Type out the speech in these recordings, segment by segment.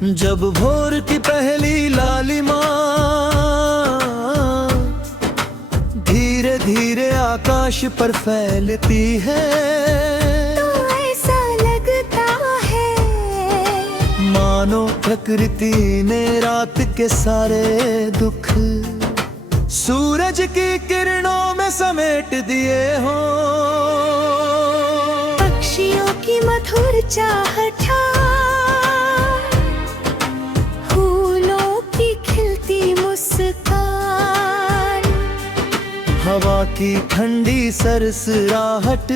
जब भोर की पहली लालिमा धीरे धीरे आकाश पर फैलती है, तो ऐसा लगता है मानो प्रकृति ने रात के सारे दुख सूरज की किरणों में समेट दिए हों। पक्षियों की मधुर चाहट, फूलों की खिलती मुस्कान, हवा की ठंडी सरसराहट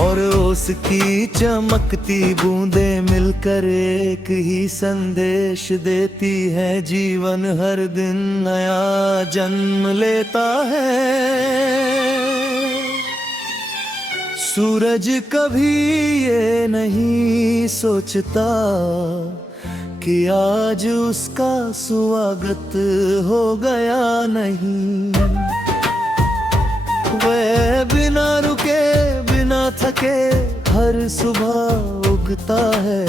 और उसकी चमकती बूंदें मिलकर एक ही संदेश देती है, जीवन हर दिन नया जन्म लेता है। सूरज कभी ये नहीं सोचता कि आज उसका स्वागत हो गया नहीं, वह बिना रुके बिना थके हर सुबह उगता है।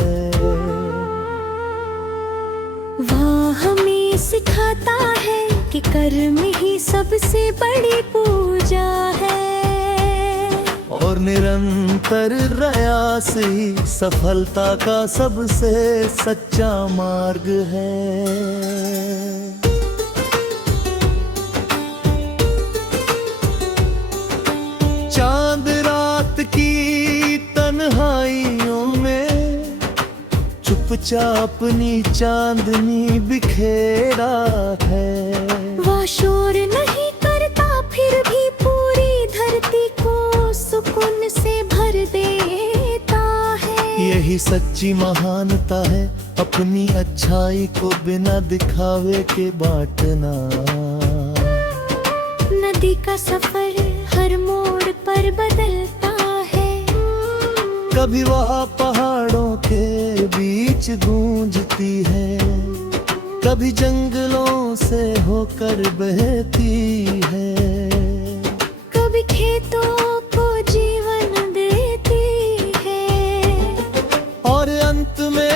वह हमें सिखाता है कि कर्म ही सबसे बड़ी पूजा है, और निरंतर प्रयास ही सफलता का सबसे सच्चा मार्ग है। चांद रात की तन्हाइयों में चुपचाप अपनी चांदनी बिखेरा है, वह शोर नहीं करता फिर भी पूरी धरती को सुकून से भर देता है। यही सच्ची महानता है, अपनी अच्छाई को बिना दिखावे के बांटना। नदी का सफर हर मोड़ पर बदलता है, कभी वहाँ पहाड़ों के बीच गूंजती है, कभी जंगलों से होकर बहती है, कभी खेतों को जीवन देती है, और अंत में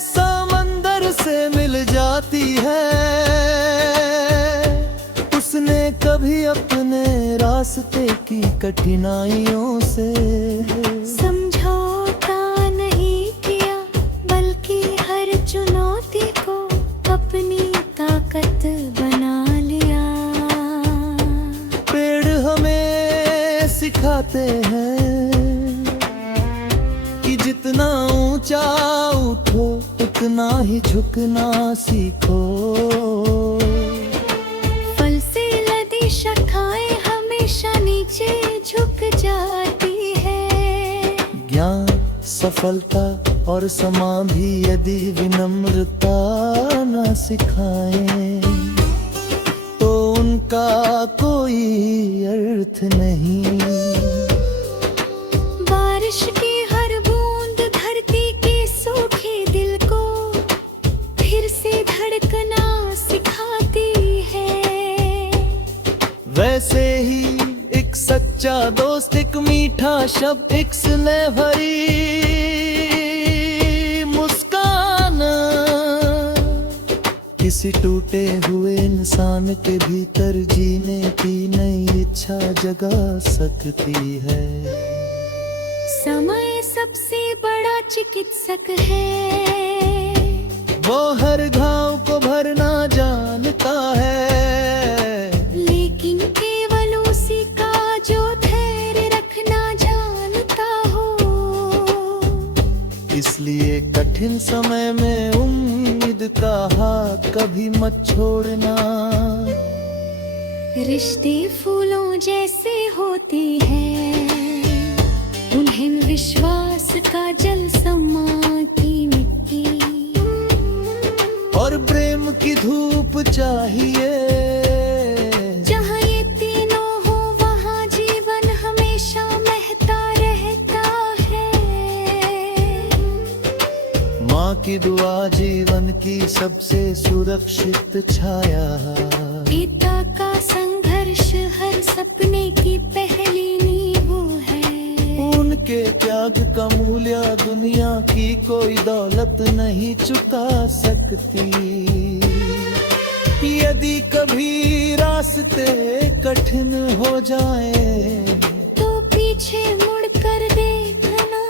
समंदर से मिल जाती है। उसने कभी अपने रास्ते की कठिनाइयों से समझौता नहीं किया, बल्कि हर चुनौती को अपनी ताकत बना लिया। पेड़ हमें सिखाते हैं कि जितना ऊंचा उठो उतना ही झुकना सीखो। फल से लदी शाखाएं हमेशा नीचे झुक जाती है, ज्ञान सफलता और समाधि यदि विनम्रता न सिखाएं तो उनका कोई अर्थ नहीं। बारिश की हर बूंद धरती के सूखे दिल को फिर से धड़कना सिखाती है, वैसे ही एक सच्चा दोस्त, एक मीठा शब्द, एक स्नेह भरी मुस्कान किसी टूटे हुए इंसान के भीतर जीने की नई इच्छा जगा सकती है। समय सबसे बड़ा चिकित्सक है, वो हर घाव को भरना जानता है, लेकिन केवल उसी का जो धैर्य रखना जानता हो। इसलिए कठिन समय में उम्मीद का हाथ कभी मत छोड़ना। रिश्ते फूलों जैसे होते हैं, उन्हें विश्वास का जल समा की मिट्टी और प्रेम की धूप चाहिए। जहाँ ये तीनों हो वहाँ जीवन हमेशा महता रहता है। माँ की दुआ जीवन की सबसे सुरक्षित छाया, पिता का संघर्ष हर सपने की पहली नींव है। उनके त्याग का मूल्य दुनिया की कोई दौलत नहीं चुका सकती। यदि कभी रास्ते कठिन हो जाए तो पीछे मुड़ कर देखना।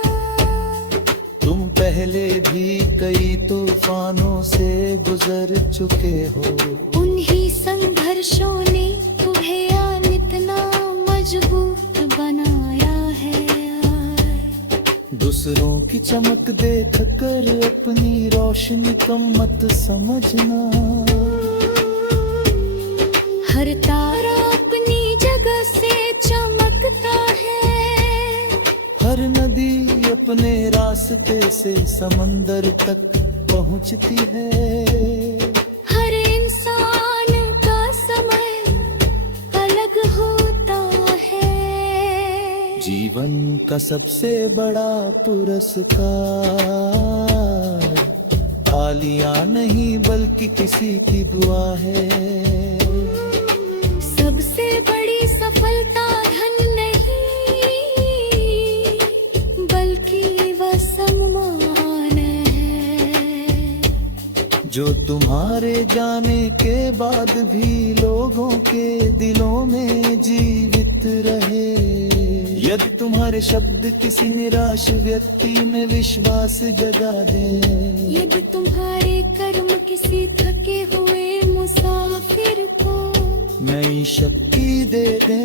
तुम पहले भी कई तूफानों से गुजर चुके हो। उन्हीं संघर्षों ने तुम्हें आज इतना मजबूत बनाया है। दूसरों की चमक देख कर अपनी रोशनी कम मत समझना। हर तारा अपनी जगह से चमकता है। हर नदी अपने रास्ते से समंदर तक पहुंचती है। हर इंसान का समय अलग होता है। जीवन का सबसे बड़ा पुरस्कार तालियां नहीं बल्कि किसी की दुआ है। सबसे बड़ी सफलता धन नहीं बल्कि वह सम्मान है जो तुम्हारे जाने के बाद भी लोगों के दिलों में जीवित रहे। यदि तुम्हारे शब्द किसी निराश व्यक्ति में विश्वास जगा दे। यदि तुम्हारे कर्म किसी थके हुए मुसाफिर को नई शक्ति दे दे।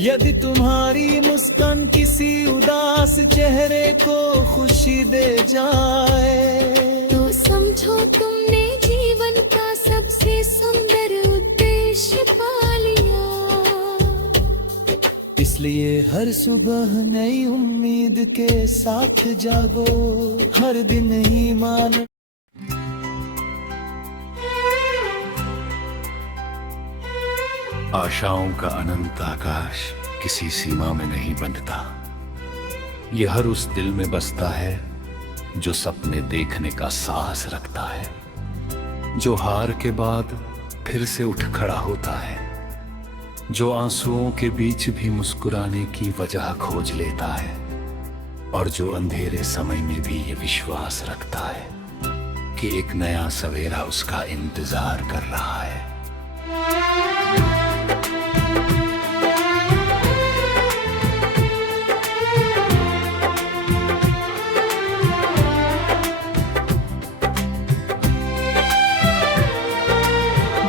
यदि तुम्हारी मुस्कान किसी उदास चेहरे को खुशी दे जाए तो समझो तुमने जीवन का सबसे सुंदर उद्देश्य पा लिया। इसलिए हर सुबह नई उम्मीद के साथ जागो। हर दिन ही मान आशाओं का अनंत आकाश किसी सीमा में नहीं बंधता। ये हर उस दिल में बसता है जो सपने देखने का साहस रखता है। जो हार के बाद फिर से उठ खड़ा होता है। जो आंसुओं के बीच भी मुस्कुराने की वजह खोज लेता है। और जो अंधेरे समय में भी ये विश्वास रखता है कि एक नया सवेरा उसका इंतजार कर रहा है।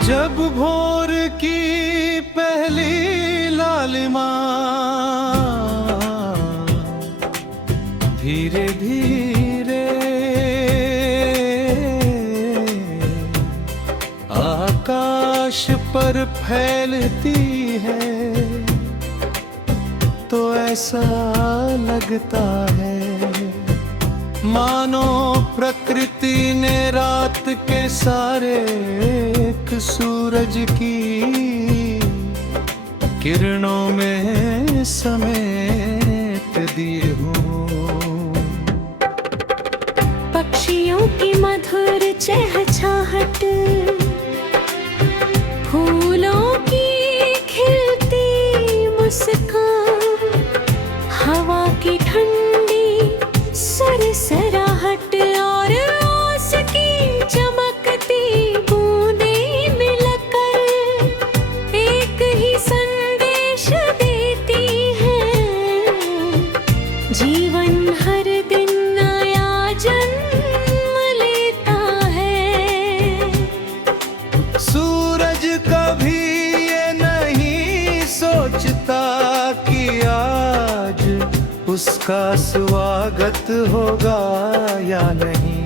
जब भोर की पहली लालिमा धीरे धीरे आकाश पर फैलती है तो ऐसा लगता है मानो प्रकृति ने रात के सारे एक सूरज की किरणों में समेट दिए हों। पक्षियों की मधुर चहचहाहट, फूलों की खिलती मुस्कान, हवा की ठंडी सरसराहट और ओस की चमकती बूंदें मिलकर एक ही संदेश देती हैं। जीवन हर दिन नया जन्म लेता है। सूरज कभी ये नहीं सोचता कि आज उसका स्वागत होगा या नहीं।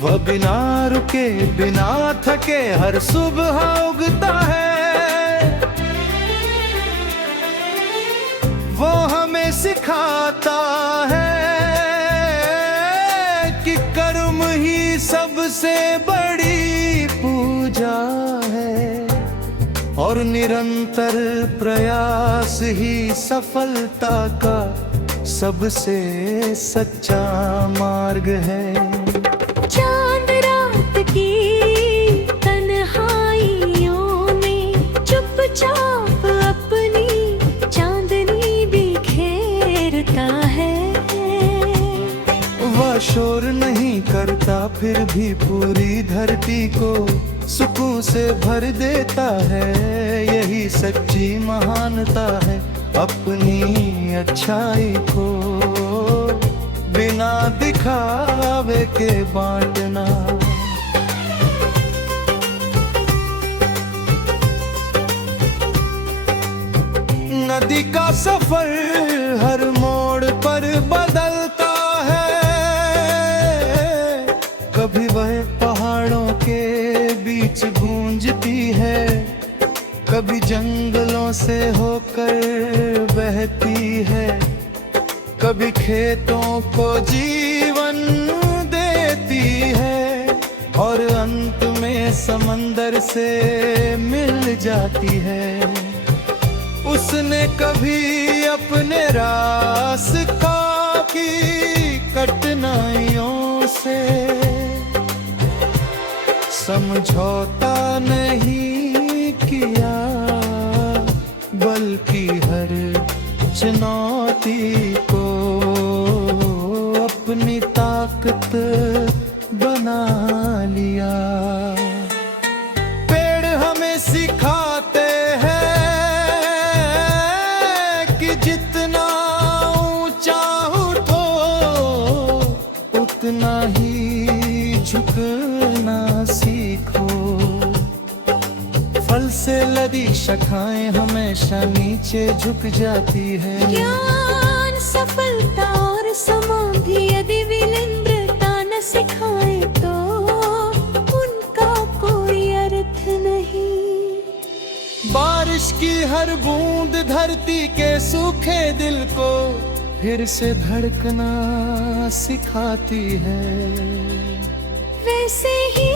वह बिना रुके बिना थके हर सुबह उगता है। वो हमें सिखाता है कि कर्म ही सबसे बड़ी पूजा है और निरंतर प्रयास ही सफलता का सबसे सच्चा मार्ग है। चांद रात की तन्हाइयों में चुपचाप अपनी चांदनी बिखेरता है। शोर नहीं करता फिर भी पूरी धरती को सुकून से भर देता है। यही सच्ची महानता है, अपनी अच्छाई को बिना दिखावे के बांटना। नदी का सफर हर मोड़ पर बदलता है, कभी वह पहाड़ों के बीच गूंजती है, कभी जंगलों से होकर बहती है, कभी खेतों को जीवन देती है और अंत में समंदर से मिल जाती है। उसने कभी अपने रास्ता की कठिनाइयों से समझौता नहीं किया, बल्कि हर चुनौती को अपनी ताकत बना लिया। पेड़ हमें सिखाते हैं कि जितना ऊंचा उठो उतना ही झुकना सीखो। फल से लदी शाखाएं हमेशा नीचे झुक जाती है। ज्ञान सफलता और समाधि यदि विनम्रता न सिखाए तो उनका कोई अर्थ नहीं। बारिश की हर बूंद धरती के सूखे दिल को फिर से धड़कना सिखाती है। वैसे ही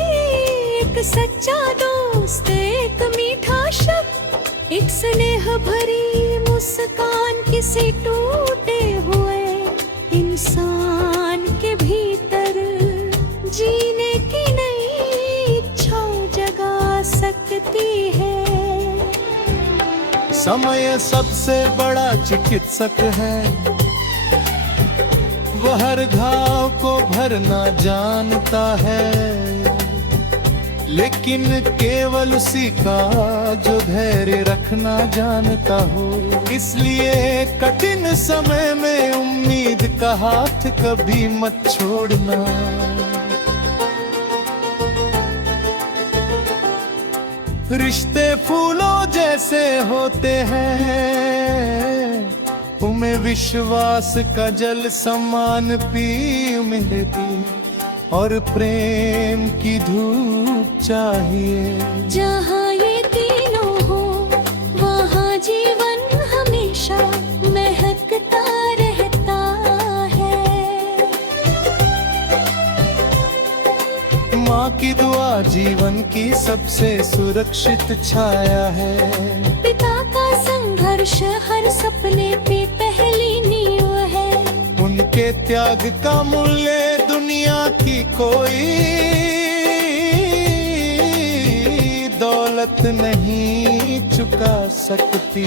एक सच्चा दोस्त, एक मीठा शब्द, एक स्नेह भरी मुस्कान किसी टूटे हुए इंसान के भीतर जीने की नई इच्छा जगा सकती है। समय सबसे बड़ा चिकित्सक है, वह हर घाव को भरना जानता है, लेकिन केवल उसी का जो धैर्य रखना जानता हो। इसलिए कठिन समय में उम्मीद का हाथ कभी मत छोड़ना। रिश्ते फूलों जैसे होते हैं, उन्हें विश्वास का जल समान पी मिलती और प्रेम की धूप चाहिए। जहाँ ये तीनों हो वहाँ जीवन हमेशा महकता रहता है। माँ की दुआ जीवन की सबसे सुरक्षित छाया है। पिता का संघर्ष हर सपने पे पहली नींव है। उनके त्याग का मूल्य दुनिया की कोई दौलत नहीं चुका सकती।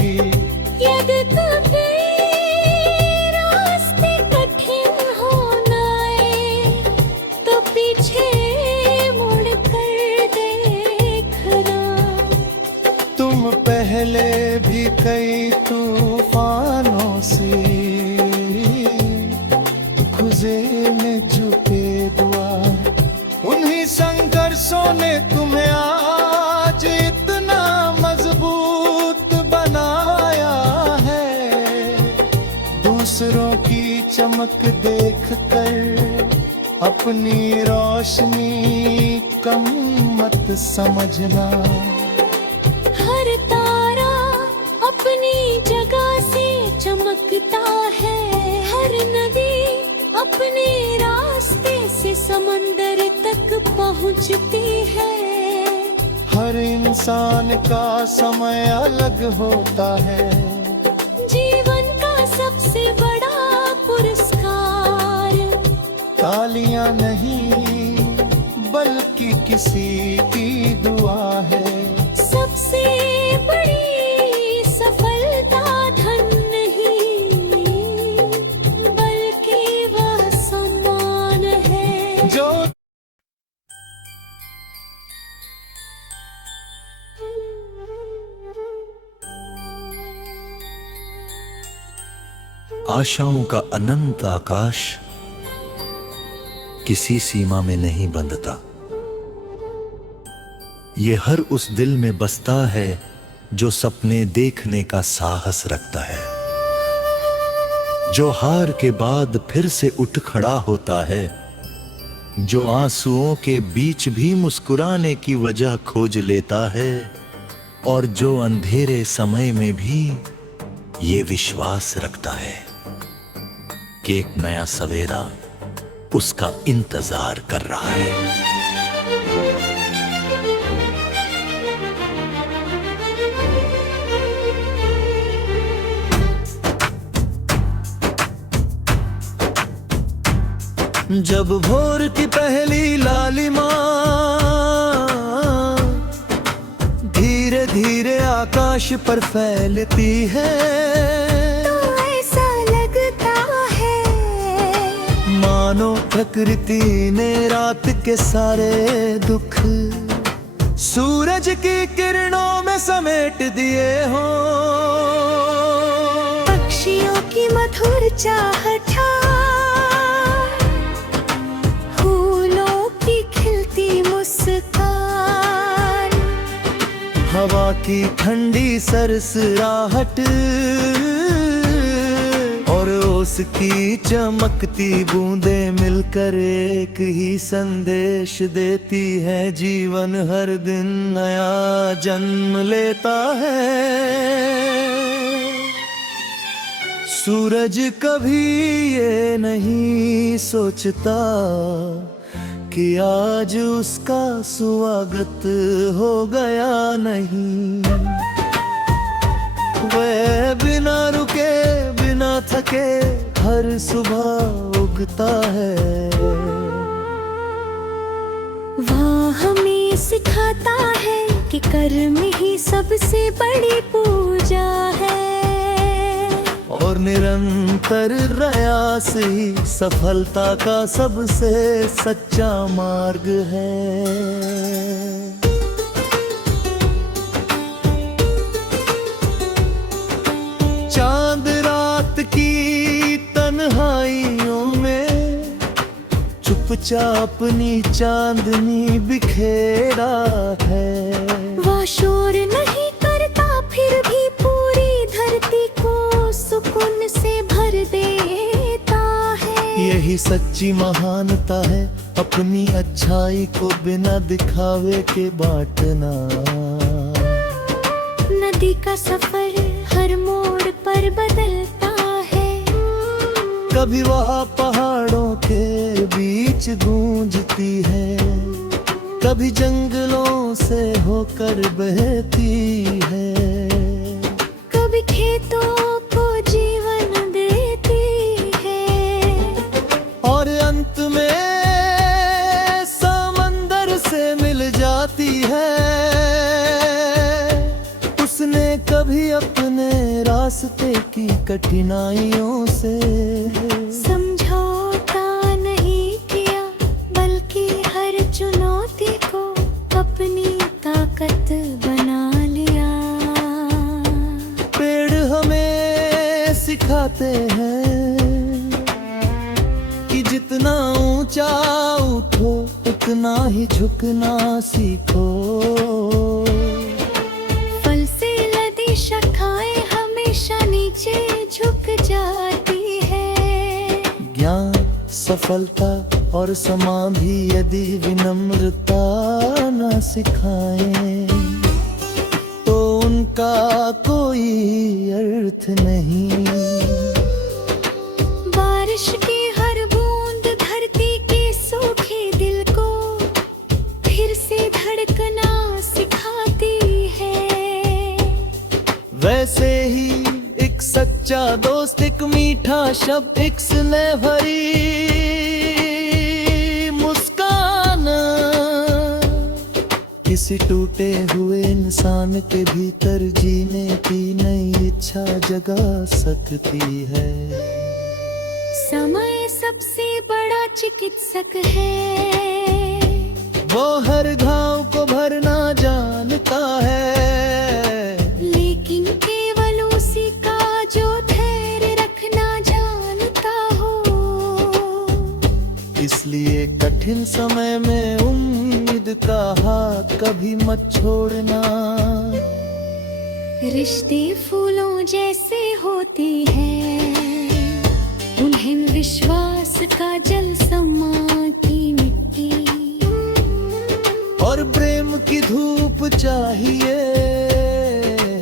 यदि कभी रास्ते कठिन हो न आए तो पीछे मुड़ कर देखना। तुम पहले भी कई तूफानों से गुजरने झुके दुआ, उन्हीं संघर्षों ने तुम्हें आज इतना मजबूत बनाया है। दूसरों की चमक देखकर अपनी रोशनी कम मत समझना। हर तारा अपनी जगह से चमकता है, हर नदी अपने रास्ते से समंदर तक पहुंचती है। हर इंसान का समय अलग होता है। जीवन का सबसे बड़ा पुरस्कार तालियां नहीं बल्कि किसी की दुआ है। सबसे बड़ी सफलता धन नहीं बल्कि वह सम्मान आशाओं का अनंत आकाश किसी सीमा में नहीं बंधता। ये हर उस दिल में बसता है जो सपने देखने का साहस रखता है, जो हार के बाद फिर से उठ खड़ा होता है, जो आंसुओं के बीच भी मुस्कुराने की वजह खोज लेता है, और जो अंधेरे समय में भी ये विश्वास रखता है कि एक नया सवेरा उसका इंतजार कर रहा है। जब भोर की पहली लालिमा धीरे धीरे आकाश पर फैलती है, तो ऐसा लगता है मानो प्रकृति ने रात के सारे दुख सूरज की किरणों में समेट दिए हों। पक्षियों की मधुर चाहट, फूलों की खिलती मुस्कान, हवा की ठंडी सरसराहट और उसकी चमकती बूंदें मिलकर एक ही संदेश देती है, जीवन हर दिन नया जन्म लेता है। सूरज कभी ये नहीं सोचता कि आज उसका स्वागत हो गया नहीं, वह बिना रुके बिना थके हर सुबह उगता है। वह हमें सिखाता है कि कर्म ही सबसे बड़ी पूजा है, और निरंतर प्रयास ही सफलता का सबसे सच्चा मार्ग है। चांद रात की तन्हाइयों में चुपचाप अपनी चांदनी बिखेरा है, वह शोर नहीं करता फिर भी पूरी धरती को सुकून से भर देता है। यही सच्ची महानता है, अपनी अच्छाई को बिना दिखावे के बांटना। नदी का सफर हर मोड़ पर बदलता है, कभी वहाँ पहाड़ों के बीच गूंजती है, कभी जंगलों से होकर बहती है, कभी खेतों को जीवन देती है, और अंत में समंदर से मिल जाती है। उसने कभी अपने रास्ते की कठिनाइयों से समझौता नहीं किया, बल्कि हर चुनौती को अपनी ताकत बना लिया। पेड़ हमें सिखाते हैं कि जितना ऊंचा उठो उतना ही झुकना सीखो। फल से लदी शाखाएं हमेशा नीचे झुक जाती है, ज्ञान सफलता और समाधि यदि विनम्रता न सिखाएं तो उनका कोई अर्थ नहीं। बारिश की हर बूंद धरती के सूखे दिल को फिर से धड़कना सिखाती है। वैसे ही एक सच्चा दोस्त, एक मीठा शब्द, एक स्नेह भरी मुस्कान किसी टूटे हुए इंसान के भीतर जीने की नई इच्छा जगा सकती है। समय सबसे बड़ा चिकित्सक है, वो हर घाव को भरना जानता है, लेकिन केवल उसी का जो धैर्य रखना जानता समय में उम्मीद का हाथ कभी मत छोड़ना। रिश्ते फूलों जैसे होते हैं, उन्हें विश्वास का जल समा की मिट्टी और प्रेम की धूप चाहिए।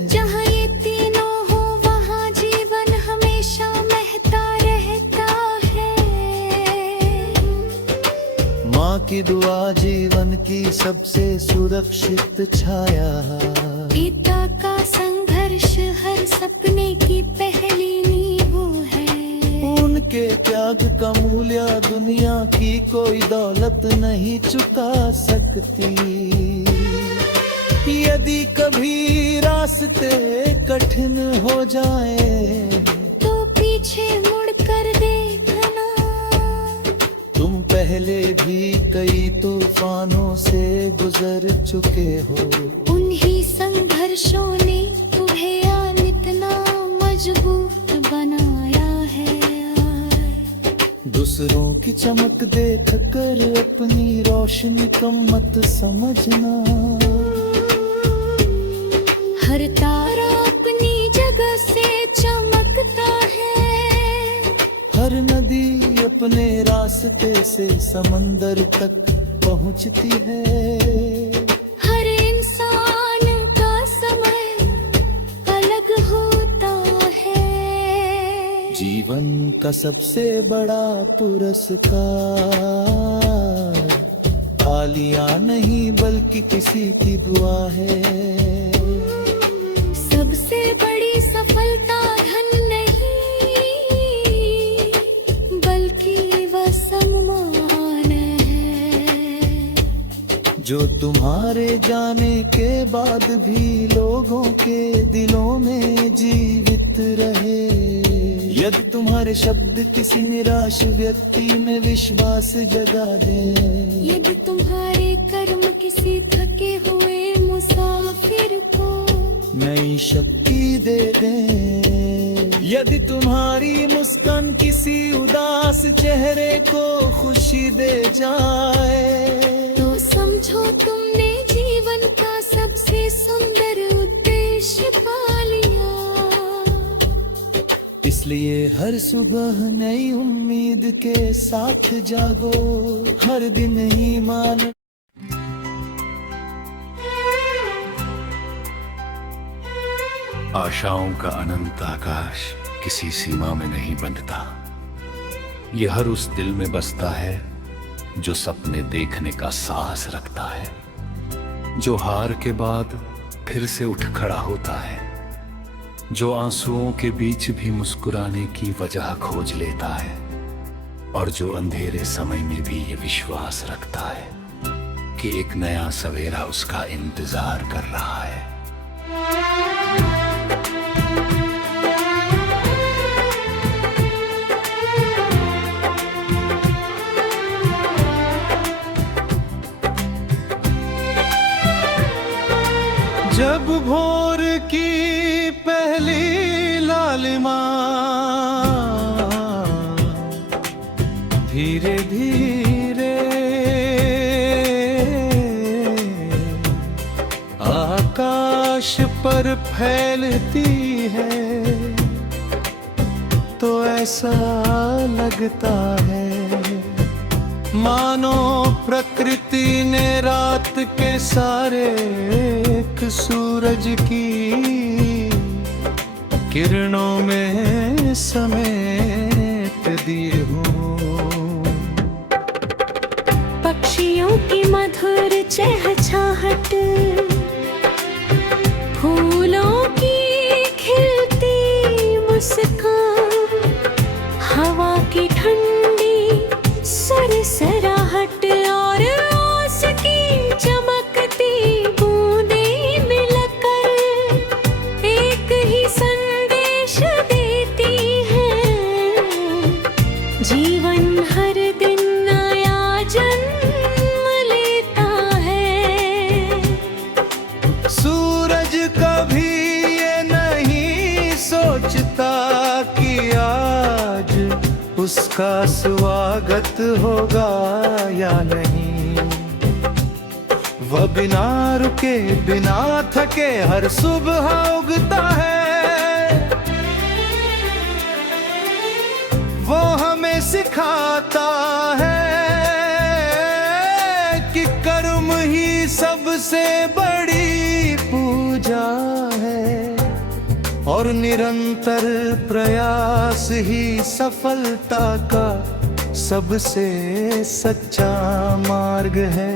जहाँ ये तीनों हो वहाँ जीवन हमेशा महता रहता है। माँ की दुआ जीवन की सबसे सुरक्षित छाया। पिता का संघर्ष हर सपने की पहली नींव है। उनके त्याग का मूल्य दुनिया की कोई दौलत नहीं चुका सकती। यदि कभी रास्ते कठिन हो जाए तो पीछे मुड़कर देखना। तुम पहले भी कई तूफानों से गुजर चुके हो। उन्हीं संघर्षों ने तुम्हें आज इतना मजबूत बनाया है। दूसरों की चमक देख कर अपनी रोशनी कम मत समझना। हर तारा अपनी जगह से चमकता है। हर नदी अपने रास्ते से समंदर तक पहुंचती है। हर इंसान का समय अलग होता है। जीवन का सबसे बड़ा पुरस्कार तालियां नहीं बल्कि किसी की दुआ है। सबसे बड़ी सफलता धन नहीं बल्कि वह सम्मान है, जो तुम्हारे जाने के बाद भी लोगों के दिलों में जीवित रहे। यदि तुम्हारे शब्द किसी निराश व्यक्ति में विश्वास जगा दे। यदि तुम्हारे कर्म किसी थके हुए मुसाफिर को नई शक्ति दे दे। यदि तुम्हारी मुस्कान किसी उदास चेहरे को खुशी दे जाए तो समझो तुमने जीवन का सबसे सुंदर उद्देश्य पा लिया। इसलिए हर सुबह नई उम्मीद के साथ जागो। हर दिन ही मान आशाओं का अनंत आकाश किसी सीमा में नहीं बंधता। ये हर उस दिल में बसता है जो सपने देखने का साहस रखता है, जो हार के बाद फिर से उठ खड़ा होता है, जो आंसुओं के बीच भी मुस्कुराने की वजह खोज लेता है, और जो अंधेरे समय में भी ये विश्वास रखता है कि एक नया सवेरा उसका इंतजार कर रहा है। जब भोर की पहली लालिमा धीरे धीरे आकाश पर फैलती है तो ऐसा लगता है मानो प्रकृति ने रात के सारे एक सूरज की किरणों में समेट दिए हूँ। पक्षियों की मधुर चहचहाहट, फूलों की खिलती मुस्कान, हवा की ठंडी सरसराहट और ओस की चमकती बूंदें मिलकर एक ही संदेश देती हैं। जीवन हर दिन नया जन्म लेता है। सूरज कभी ये नहीं सोचता कि आज उसका स्वागत होगा या नहीं। वह बिना रुके बिना थके हर सुबह उगता है। वो हमें सिखाता है कि कर्म ही सबसे बड़ी पूजा है और निरंतर प्रयास ही सफलता का सबसे सच्चा मार्ग है।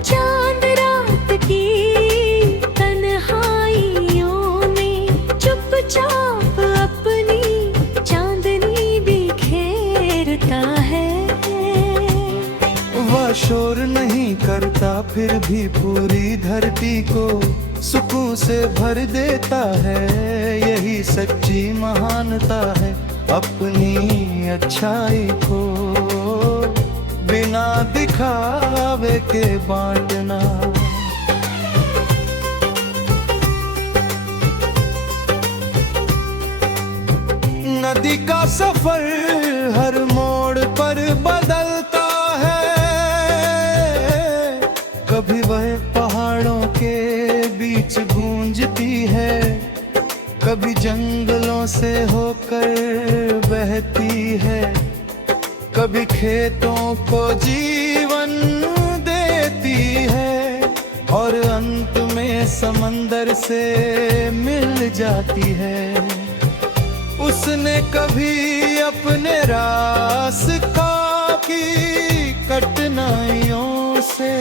चांद रात की तन्हाइयों में चुपचाप अपनी चांदनी बिखेरता है। वह शोर नहीं करता फिर भी पूरी धरती को सुकून से भर देता है। यही सच्ची महानता है, अपनी अच्छाई को बिना दिखावे के बांटना। नदी का सफर हर मोड़ पर बदलता है। कभी वह पहाड़ों के बीच गूंजती है, कभी जंगलों से होकर बहती है, कभी खेतों को जीवन देती है और अंत में समंदर से मिल जाती है। उसने कभी अपने रास्ता की कठिनाइयों से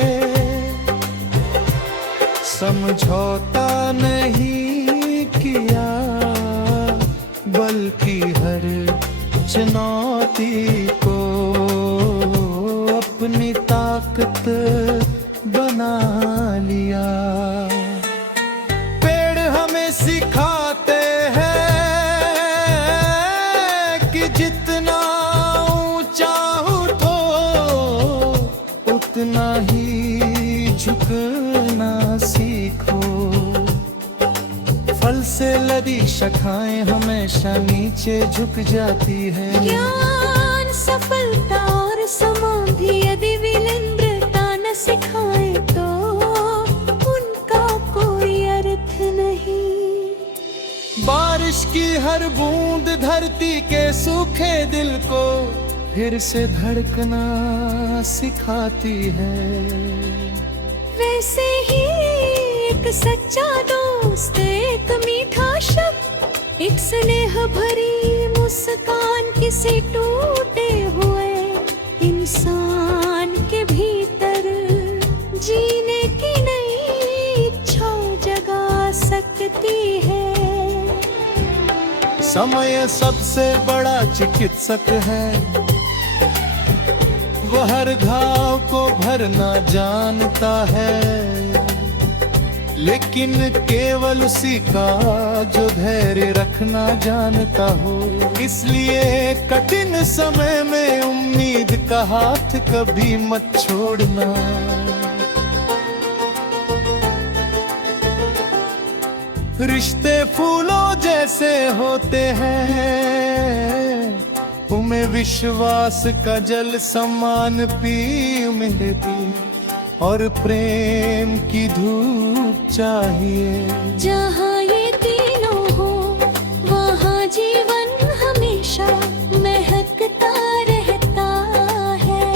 समझौता नहीं किया, बल्कि हर चुनौती को अपनी ताकत बना लिया। पेड़ हमें सिखाते हैं कि जितना ऊंचा उठो उतना ही झुकना सीखो। फल से लदी शाखाएं हमेशा नीचे झुक जाती है। ज्ञान सफलता और समाधि यदि विनम्रता न सिखाए तो उनका कोई अर्थ नहीं। बारिश की हर बूंद धरती के सूखे दिल को फिर से धड़कना सिखाती है। वैसे ही एक सच्चा दोस्त, एक मीठा शब्द, एक स्नेह भरी मुस्कान किसी टूटे हुए इंसान के भीतर जीने की नई इच्छा जगा सकती है। समय सबसे बड़ा चिकित्सक है, वह हर घाव को भरना जानता है, लेकिन केवल उसी का जो धैर्य रखना जानता हो। इसलिए कठिन समय में उम्मीद का हाथ कभी मत छोड़ना। रिश्ते फूलों जैसे होते हैं, उन्हें विश्वास का जल समान पी मिलती और प्रेम की धूप चाहिए। जहाँ ये तीनों हो वहाँ जीवन हमेशा महकता रहता है।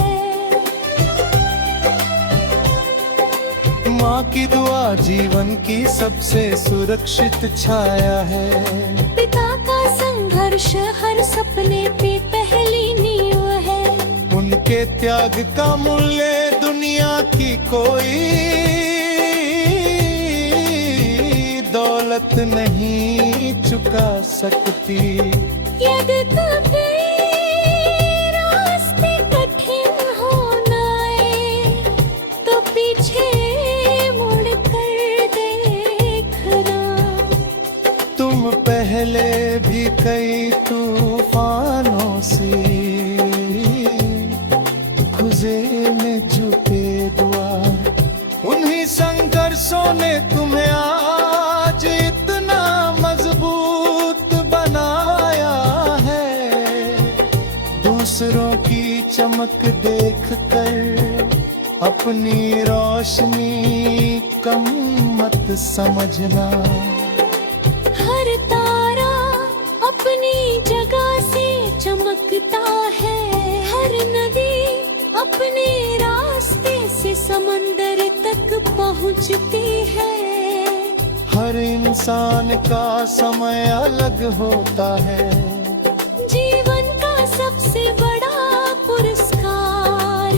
माँ की दुआ जीवन की सबसे सुरक्षित छाया है। पिता का संघर्ष हर सपने पे पहली नींव है। उनके त्याग का मूल्य दुनिया की कोई दौलत नहीं चुका सकती। यदि कभी रास्ते कठिन हो आए तो पीछे मुड़ कर देखना। तुम पहले भी कई तूफानों से गुजरे झुके दुआ, उन्हीं संघर्षों ने तुम्हें आज इतना मजबूत बनाया है। चमक देख कर अपनी रोशनी कम मत समझना। हर तारा अपनी जगह से चमकता है, हर नदी अपने रास्ते से समंदर तक पहुंचती है। हर इंसान का समय अलग होता है, जीवन का सबसे बड़ा पुरस्कार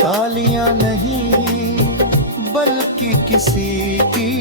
तालियां नहीं बल्कि किसी की